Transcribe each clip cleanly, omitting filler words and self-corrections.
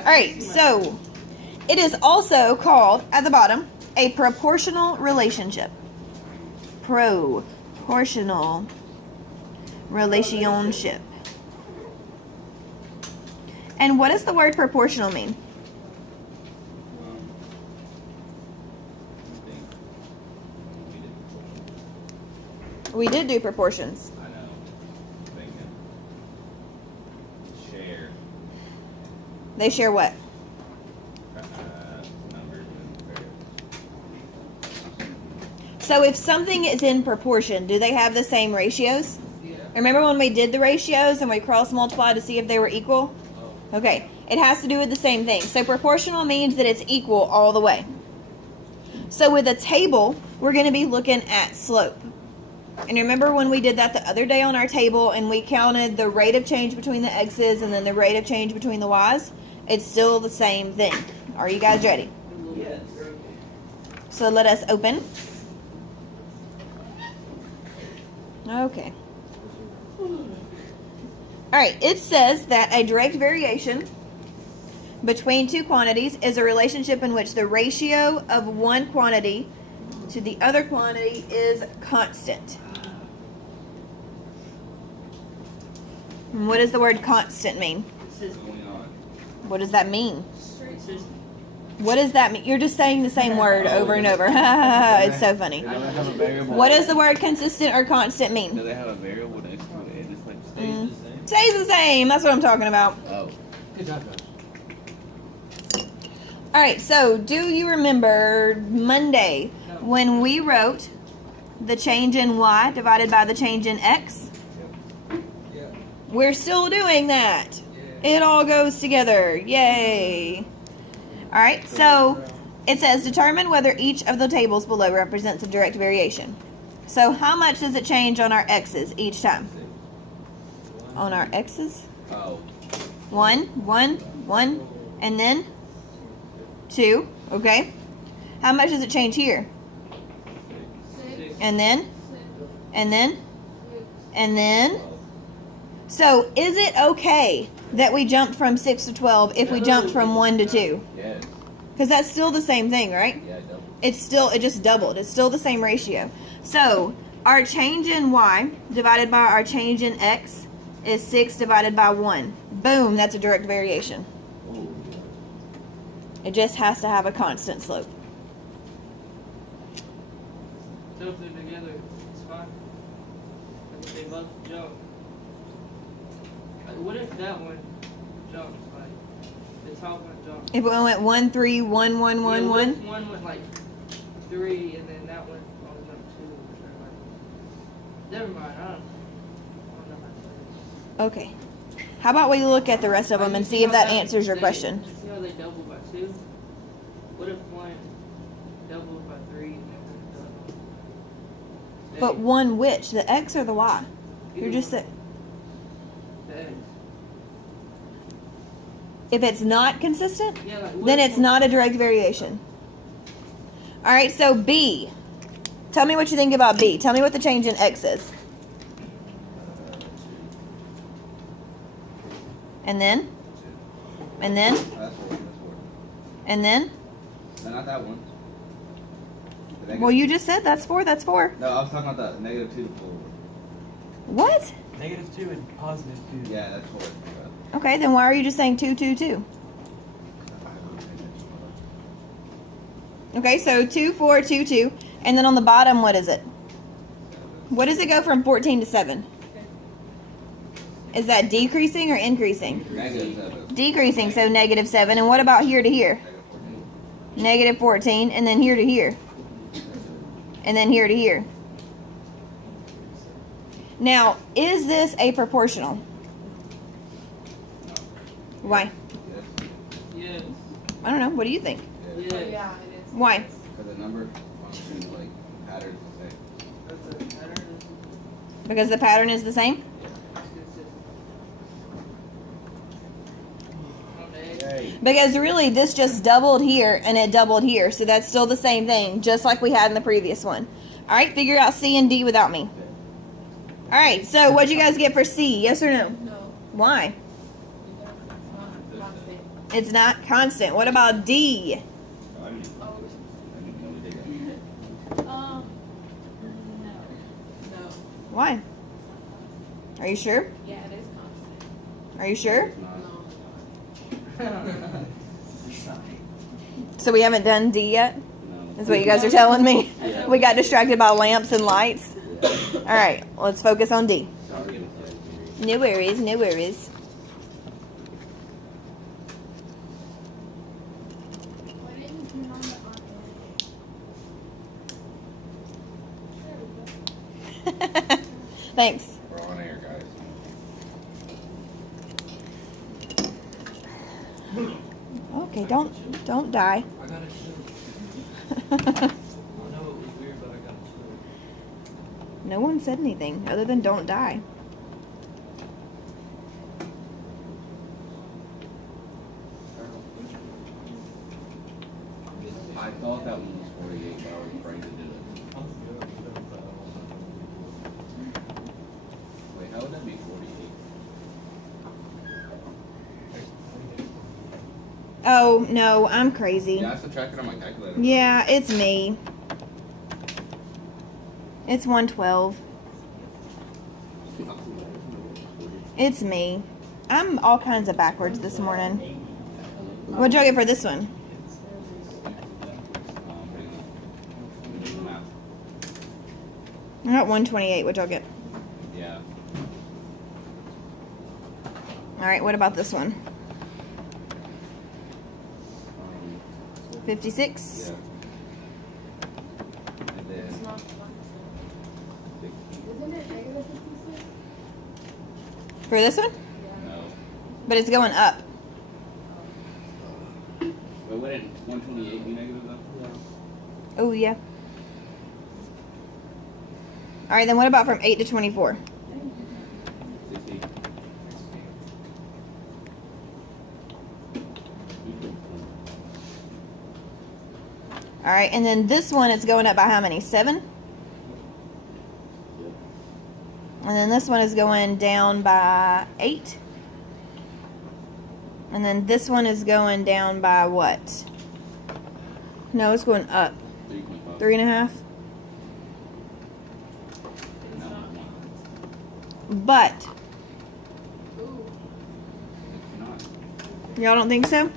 All right, so it is also called, at the bottom, a proportional relationship. Proportional relationship. And what does the word proportional mean? We did do proportions. I know. Thinking. Share. They share what? Numbers and variables. So if something is in proportion, do they have the same ratios? Yeah. Remember when we did the ratios and we cross multiplied to see if they were equal? Oh. Okay, it has to do with the same thing. So proportional means that it's equal all the way. So with a table, we're going to be looking at slope. And remember when we did that the other day on our table and we counted the rate of change between the x's and then the rate of change between the y's? It's still the same thing. Are you guys ready? Yes. So let us open. Okay. Alright, it says that a direct variation between two quantities is a relationship in which the ratio of one quantity to the other quantity is constant. And what does the word constant mean? It says Going on. What does that mean? it says What does that mean? You're just saying the same word over and over. It's so funny. Do they have a variable? What does the word consistent or constant Do mean? they have a variable next to it? It just like stays Mm. the same. Stays the same. That's what I'm talking about. Oh. good job, guys. All right, so do you remember Monday when we wrote the change in y divided by the change in x? Yeah. We're still doing that. Yeah. It all goes together. Yay. All right, so it says determine whether each of the tables below represents a direct variation. So how much does it change on our x's each time? On our x's? Oh. 1, 1, 1, and then 2, okay? How much does it change here? And then? And then? And then? So, is it okay that we jumped from 6 to 12 if we jumped from 1 to 2? Yes. Because that's still the same thing, right? Yeah, double. It just doubled. It's still the same ratio. So, our change in y divided by our change in x is 6 divided by 1. Boom, that's a direct variation. Ooh. It just has to have a constant slope. So if they're together, it's fine. And if they both jump. What if that one jumps? Like, the top one jumps. If it went 1, 3, 1, 1, 1, Yeah, what 1. if one went like 3 and then that one only jumped 2 or something like that? Never mind, I don't know how to say it. Okay. How about we look at the rest of them and see if that answers your question? See how they double by 2? What if one doubled by 3 and then one But one which? The x or the y? You're just saying. the X. If it's not consistent, Yeah, like what then if it's one- not a direct variation. All right, so B. Tell me what you think about B. Tell me what the change in x is. And then? And then? That's four. And then? No, not that one. The negative- Well, you just said that's 4, that's 4. No, I was talking about the -2 to 4. What? -2 and +2. Yeah, that's 4. Okay, then why are you just saying 2, 2, 2? Okay, so 2, 4, 2, 2. And then on the bottom, what is it? What does it go from 14 to 7? Is that decreasing or increasing? -7. Decreasing, so -7. And what about here to here? -14. -14, and then here to here. And then here to here. Now, is this a proportional? Why? Yes. Yes. I don't know. What do you think? Yes. Yes. Yeah, it is. Why? Because the number function, like, patterns the same. That's a pattern. Because the pattern is the same? It's consistent. Okay. Yay. Because really, this just doubled here and it doubled here. So that's still the same thing, just like we had in the previous one. All right, figure out C and D without me. All right, so what'd you guys get for C? Yes or no? No, Why? because it's not constant. It's not constant. What about D? I didn't know we did that. No. Why? Are you sure? Yeah, it is constant. Are you sure? It's not. No. So we haven't done D yet? No. Is what you guys are telling me? Yeah. We got distracted by lamps and lights. Yeah. All right, let's focus on D. Sorry. No worries, no worries. Why didn't you turn on the Thanks. We're on air, guys. Okay, don't die. I got it too. I know it was weird, but I got it too. No one said anything other than don't die. I thought that one was 48, but I was afraid to do it. Wait, how would that be 48? Oh, no, I'm crazy. Yeah, I subtracted on my calculator. Yeah, it's me. It's 112. It's me. I'm all kinds of backwards this morning. What'd y'all get for this one? I got 128. What'd y'all get? Yeah. All right, what about this one? Um, 56? yeah. And then It's not constant. 60. Isn't it negative 56? For this one? No. But it's going up. Wait, wouldn't 128 be negative though? Oh, yeah. All right, then what about from 8 to 24? 60. All right, and then this one, it's going up by how many? 7? Yep. And then this one is going down by 8. And then this one is going down by what? No, it's going up. 3.5. 3.5. It's No, not. one. But Ooh. It's not. y'all don't think so? No.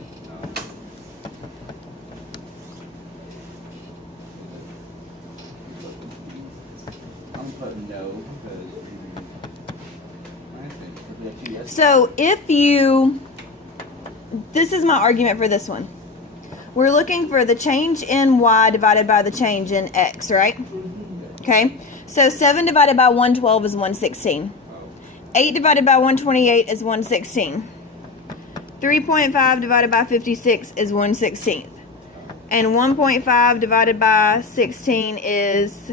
I'm putting no because I think that you So if you, this is my argument for this one. We're looking for the change in y divided by the change in x, right? Okay. So 7 divided by 112 is 116. 8 divided by 128 is 116. 3.5 divided by 56 is 1/16. And 1.5 divided by 16 is,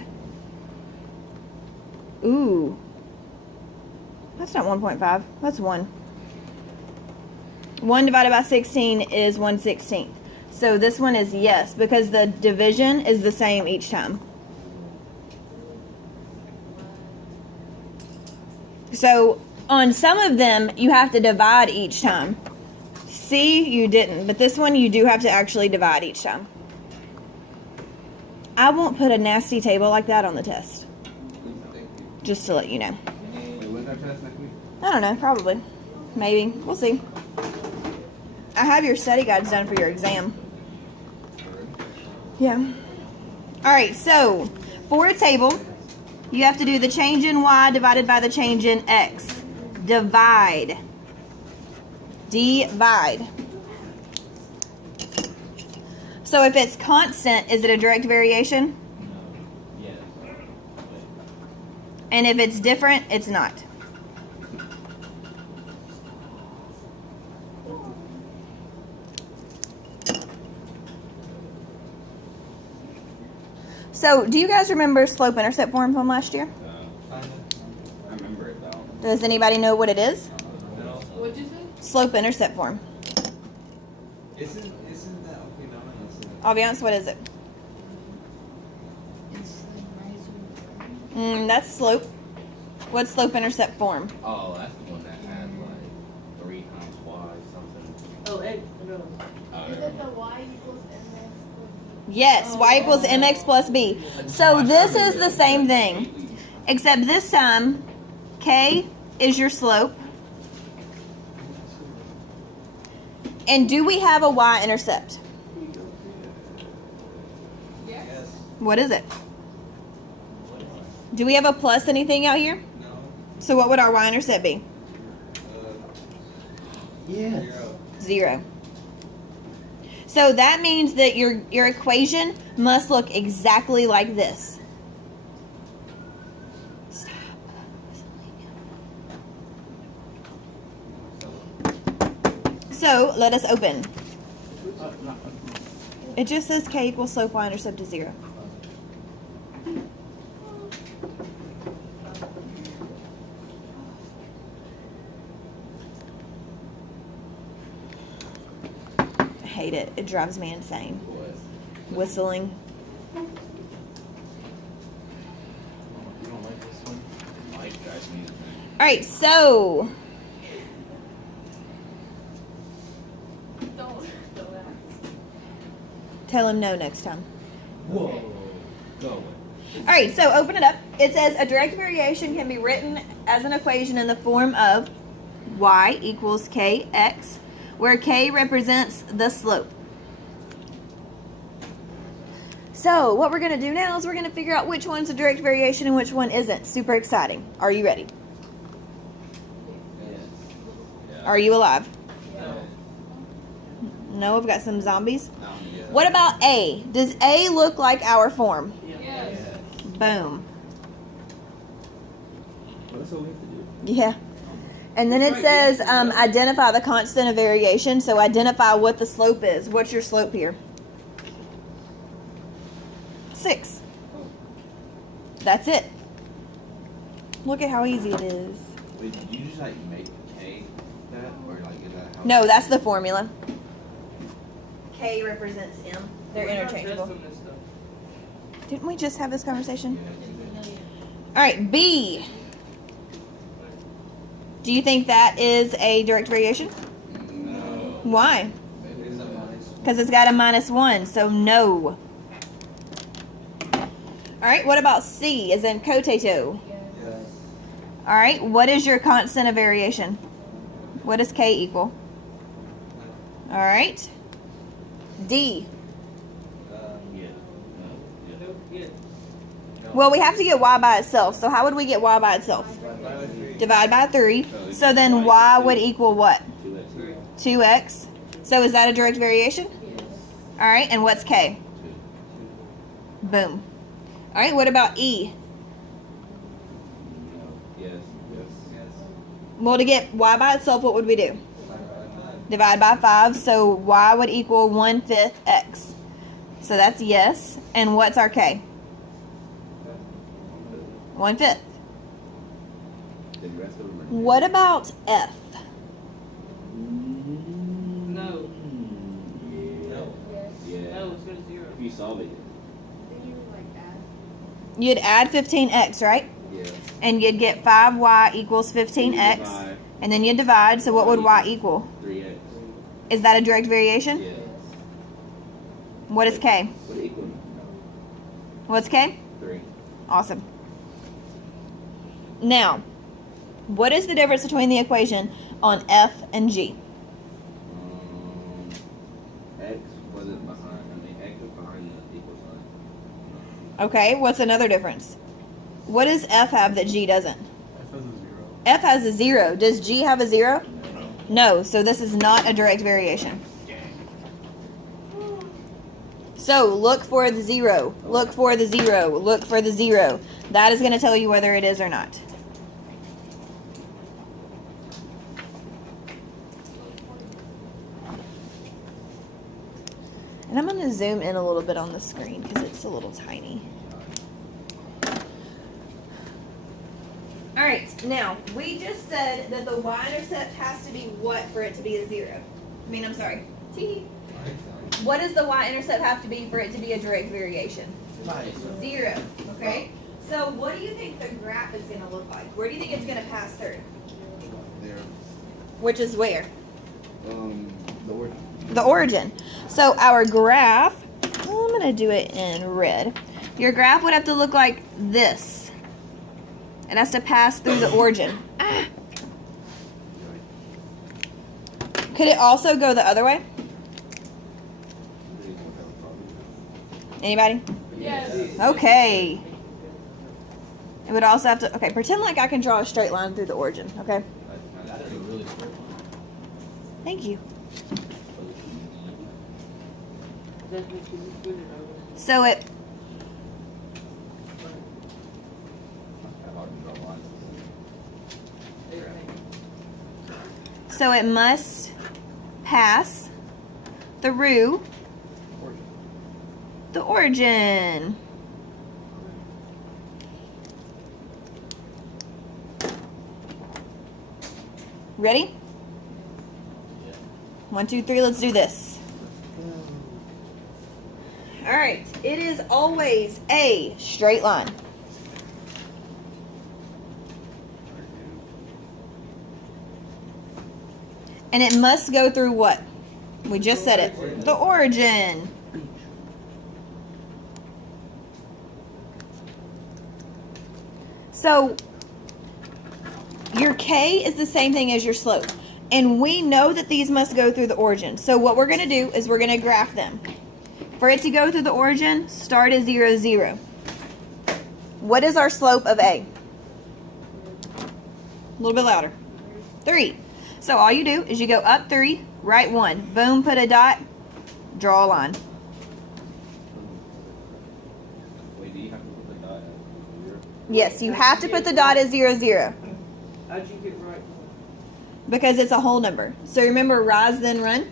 ooh, that's not 1.5, that's 1. 1 divided by 16 is 1/16. So this one is yes, because the division is the same each time. So on some of them, you have to divide each time. C, you didn't, but this one you do have to actually divide each time. I won't put a nasty table like that on the test, just to let you know. Wait, when's our test next week? I don't know, probably. Maybe. We'll see. I have your study guides done for your exam. Yeah. All right, so for a table, you have to do the change in y divided by the change in x. Divide. Divide. So if it's constant, is it a direct variation? Yes. And if it's different, it's not. So, do you guys remember slope-intercept form from last year? I remember it though. Does anybody know what it is? No. What'd you say? Slope-intercept form. Isn't that okay? No, it's Aviance, what is it? It's like rising. That's slope. What's slope-intercept form? Oh, that's the one that had like 3 times y something. Oh, No. Is it the y equals mx plus Yes, y equals mx plus b. So this is the same thing, except this time, k is your slope. And do we have a y-intercept? Yes. What is it? Do we have a plus anything out here? No. So what would our y-intercept be? Yeah. 0. So that means that your equation must look exactly like this. Stop. So let us open. It just says k equals slope y-intercept is 0. I hate it. It drives me insane. Whistling. You don't like this one? Mike drives me insane. All right, so Don't ask. tell him no next time. Whoa. Go away. All right, so open it up. It says a direct variation can be written as an equation in the form of y equals kx, where k represents the slope. So what we're going to do now is we're going to figure out which one's a direct variation and which one isn't. Super exciting. Are you ready? Are you alive? No. No, I've got some zombies. Yeah. What about A? Does A look like our form? Yes. Boom. That's what we have to do. Yeah. And then it says identify the constant of variation. So identify what the slope is. What's your slope here? 6. That's it. Look at how easy it is. Wait, did you just like make K that, or like is that how? No, that's the formula. K represents M. They're We're not interchangeable. testing this stuff. Didn't we just have this conversation? Yeah. All right, B. Do you think that is a direct variation? No. Why? It is a minus. Because it's got a -1, so no. All right, what about C as in cotato? Yes. All right, what is your constant of variation? What does K equal? All right. D. Yeah. No. Yeah. Nope. Yeah. Well, we have to get Y by itself. So how would we get Y by itself? Divide by 3. So then Y would equal what? 2x. So is that a direct variation? Yes. All right, and what's K? Boom. All right, what about E? Yes. Yes. Well, to get Y by itself, what would we do? Divide by 5, so Y would equal 1/5 x. So that's yes. And what's our K? 1/5. The rest of them are. What about F? No. No. Yes. Yeah. No, it's got a 0. If you solve it. Then you would like add. You'd add 15x, right? Yeah. And you'd get 5y equals 15x. And then you'd divide, so what would y equal? 3x. Is that a direct variation? Yeah. What is K? What equal? What's K? 3. Awesome. Now, what is the difference between the equation on F and G? X wasn't behind. I mean, X was behind the equal sign. Okay, what's another difference? What does F have that G doesn't? F has a 0. F has a 0. Does G have a 0? No, so this is not a direct variation. So look for the 0. Look for the 0. Look for the 0. That is going to tell you whether it is or not. And I'm going to zoom in a little bit on the screen because it's a little tiny. All right, now we just said that the y-intercept has to be what for it to be a 0? I mean, I'm sorry. Tee. What does the y-intercept have to be for it to be a direct variation? 0. Okay. So what do you think the graph is going to look like? Where do you think it's going to pass through? There. Which is where? The word the origin. So our graph, I'm going to do it in red. Your graph would have to look like this. It has to pass through the origin. Ah. Could it also go the other way? Anybody? Yes. Okay. It would also have to, okay, pretend like I can draw a straight line through the origin, okay? That is a really straight line. Thank you. That's what you put it over. So it, so it must pass through the origin. Ready? Yeah. 1, 2, 3, let's do this. All right, it is always a straight line. And it must go through what? We just said it. The origin. So your K is the same thing as your slope. And we know that these must go through the origin. So what we're going to do is we're going to graph them. For it to go through the origin, start at 0, 0. What is our slope of A? A little bit louder. 3. So all you do is you go up 3, right 1. Boom, put a dot, draw a line. Wait, do you have to put the dot at 0? Yes, you have to put the dot at 0, 0. How'd you get right? Because it's a whole number. So remember, rise, then run?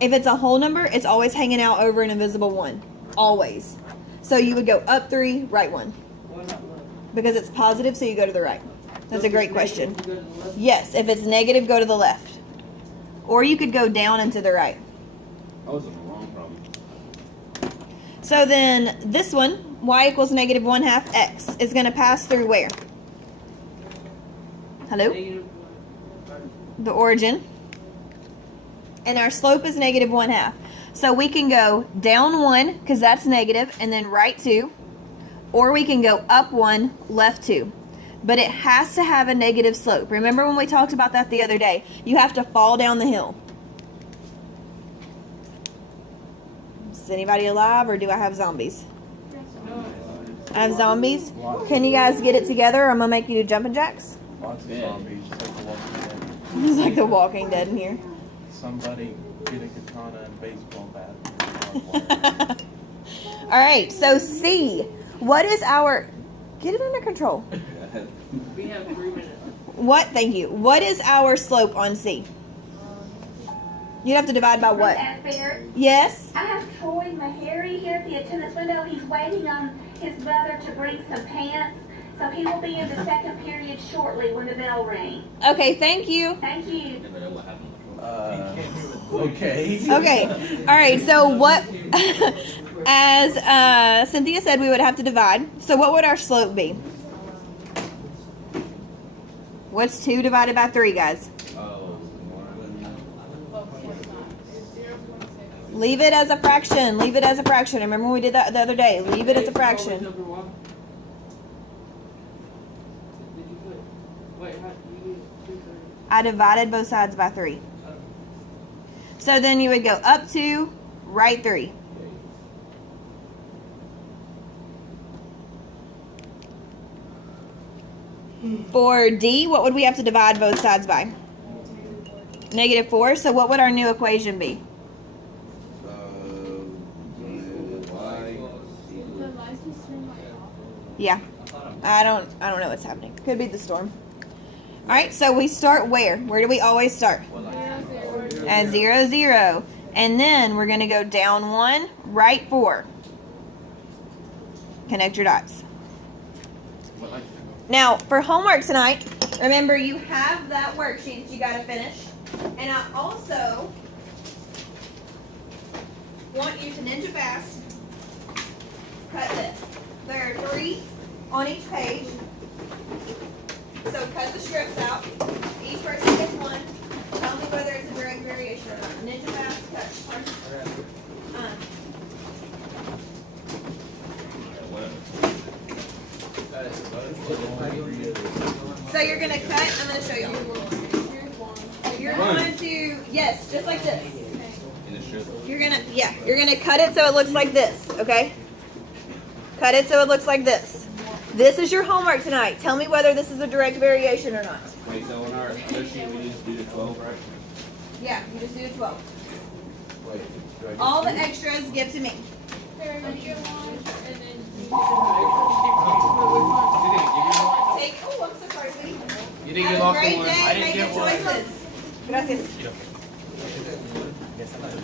If it's a whole number, it's always hanging out over an invisible 1. Always. So you would go up 3, right 1. Why not left? Because it's positive, so you go to the right. That's So a if great it's question. negative, you go to the left? Yes, if it's negative, go to the left. Or you could go down and to the right. I was on the wrong problem. So then this one, y equals negative 1/2 x, is going to pass through where? Hello? Negative The origin. And our slope is negative 1/2. So we can go down 1, because that's negative, and then right 2. Or we can go up 1, left 2. But it has to have a negative slope. Remember when we talked about that the other day? You have to fall down the hill. Is anybody alive, or do I have zombies? I have zombies. Can you guys get it together, or I'm going to make you do jumping jacks? Lots of Yeah. zombies, just like the Walking Dead. It's like the Walking Dead in here. Somebody get a katana and baseball bat. All right, so C. What is our... Get it under control. We have 3 minutes. What? Thank you. What is our slope on C? You'd have to divide by what? Fair. Yes? I have Troy Mahary here at the attendance window. He's waiting on his mother to bring some pants. So he will be in the second period shortly when the bell rings. Okay, thank you. Thank you. Never know what happened. Okay. Okay. All right, so what... As Cynthia said, we would have to divide. So what would our slope be? What's 2 divided by 3, guys? Oh, Leave it as a fraction. Leave it as a fraction. Remember when we did that the other day? Leave it as a fraction. Always over one. Did you put, wait, how, you use 2 3? I divided both sides by 3. So then you would go up 2, right 3. For D, what would we have to divide both sides by? Negative 4. So what would our new equation be? The lights just turned my off. Yeah. I don't know what's happening. Could be the storm. All right, so we start where? Where do we always start? At 0, 0. And then we're going to go down 1, right 4. Connect your dots. Now, for homework tonight, remember you have that worksheet that you got to finish. And I also want you to ninja fast cut this. There are 3 on each page. So cut the strips out. Each person gets 1. Tell me whether it's a direct variation or not. Ninja fast. gonna cut. I'm gonna show y'all. Here's one. You're going to, yes, just like this. In the strip. You're gonna cut it so it looks like this, okay? Cut it so it looks like this. This is your homework tonight. Tell me whether this is a direct variation or not. Wait, so on our other sheet, we just do the 12, right? Yeah, you just do a 12. Wait, do I just All the do- extras give to me. Harry, you get one, and then you Take, oh, I'm so sorry, sweetie. You didn't Have get a lost great in one. day. I didn't Make get good one. choices. Gracias. Yes, I know.